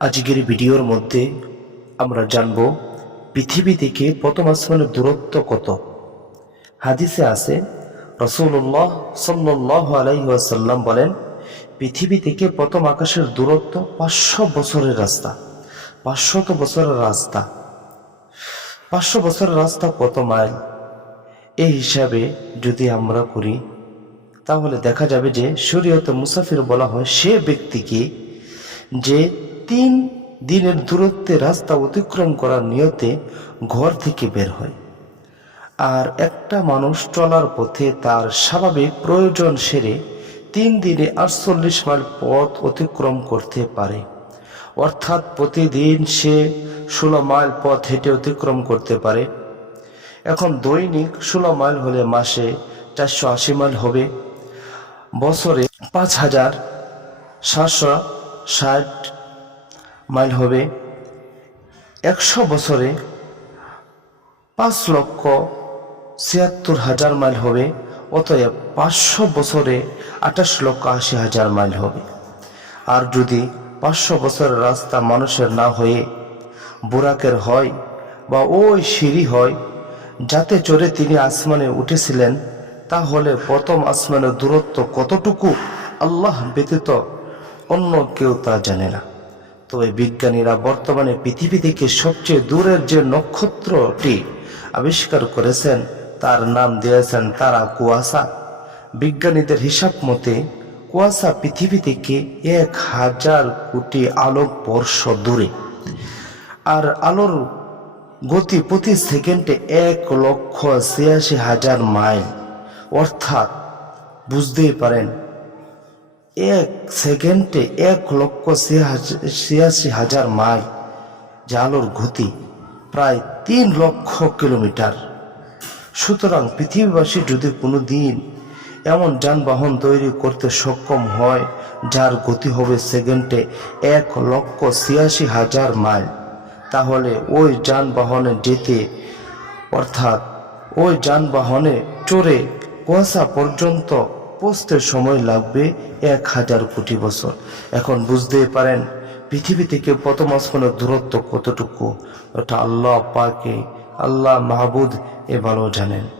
আজকের ভিডিওর মধ্যে আমরা জানব, পৃথিবী থেকে প্রথম আসমানের দূরত্ব কত? হাদিসে আছে রসুল্লাহ সাল্লাহ আলাইসাল্লাম বলেন, পৃথিবী থেকে প্রথম আকাশের দূরত্ব পাঁচশো বছরের রাস্তা। পাঁচশত বছরের রাস্তা। পাঁচশো বছরের রাস্তা কত মাইল? এই হিসাবে যদি আমরা করি, তাহলে দেখা যাবে যে শরীয়তে মুসাফির বলা হয় সে ব্যক্তিকে যে তিন দিনের দূরত্বে রাস্তা অতিক্রম করার নিয়তে ঘর থেকে বের হয়। আর একটা মানুষ চলার পথে তার স্বাভাবিক প্রয়োজন সেরে তিন দিনে আটচল্লিশ মাইল পথ অতিক্রম করতে পারে। অর্থাৎ প্রতিদিন সে ষোলো মাইল পথ হেঁটে অতিক্রম করতে পারে। এখন দৈনিক ষোলো মাইল হলে মাসে চারশো আশি মাইল হবে। বছরে পাঁচ হাজার সাতশো ষাট মাইল হবে একশো বছরে পাঁচ লক্ষ ছিয়াত্তর হাজার মাইল হবে, অতএব পাঁচশো বছরে আঠাশ লক্ষ আশি হাজার মাইল হবে। আর যদি পাঁচশো বছরের রাস্তা মানুষের না হয়ে বুরাকের হয় বা ওই সিঁড়ি হয়, যাতে চড়ে তিনি আসমানে উঠেছিলেন, তাহলে প্রথম আসমানের দূরত্ব কতটুকু? আল্লাহ ব্যতীত অন্য কেউ তা জানে না। তবে বিজ্ঞানীরা বর্তমানে পৃথিবী থেকে সবচেয়ে দূরের যে নক্ষত্রটি আবিষ্কার করেছেন, তার নাম দিয়েছেন তারা কুয়াশা। বিজ্ঞানীদের হিসাব মতে, কুয়াশা পৃথিবী থেকে এক হাজার কোটি আলোক বর্ষ দূরে। আর আলোর গতি প্রতি সেকেন্ডে এক লক্ষ ছিয়াশি হাজার মাইল। অর্থাৎ, বুঝতেই পারেন এক সেকেন্ডে এক লক্ষ ছিয়াশি হাজার মাইল যে আলোর গতি প্রায় তিন লক্ষ কিলোমিটার। সুতরাং পৃথিবীবাসী যদি কোনো দিন এমন যানবাহন তৈরি করতে সক্ষম হয়, যার গতি হবে সেকেন্ডে এক লক্ষ ছিয়াশি হাজার মাইল, তাহলে ওই যানবাহনে যেতে, অর্থাৎ ওই যানবাহনে চড়ে কুয়াশা পর্যন্ত পৌঁছতে সময় লাগবে এক হাজার কোটি বছর। এখন বুঝতে পারেন, পৃথিবী থেকে প্রথম আসমানের দূরত্ব কতটুকু? ওটা আল্লাহ পাকে, আল্লাহ মাহবুদ এ ভালো জানেন।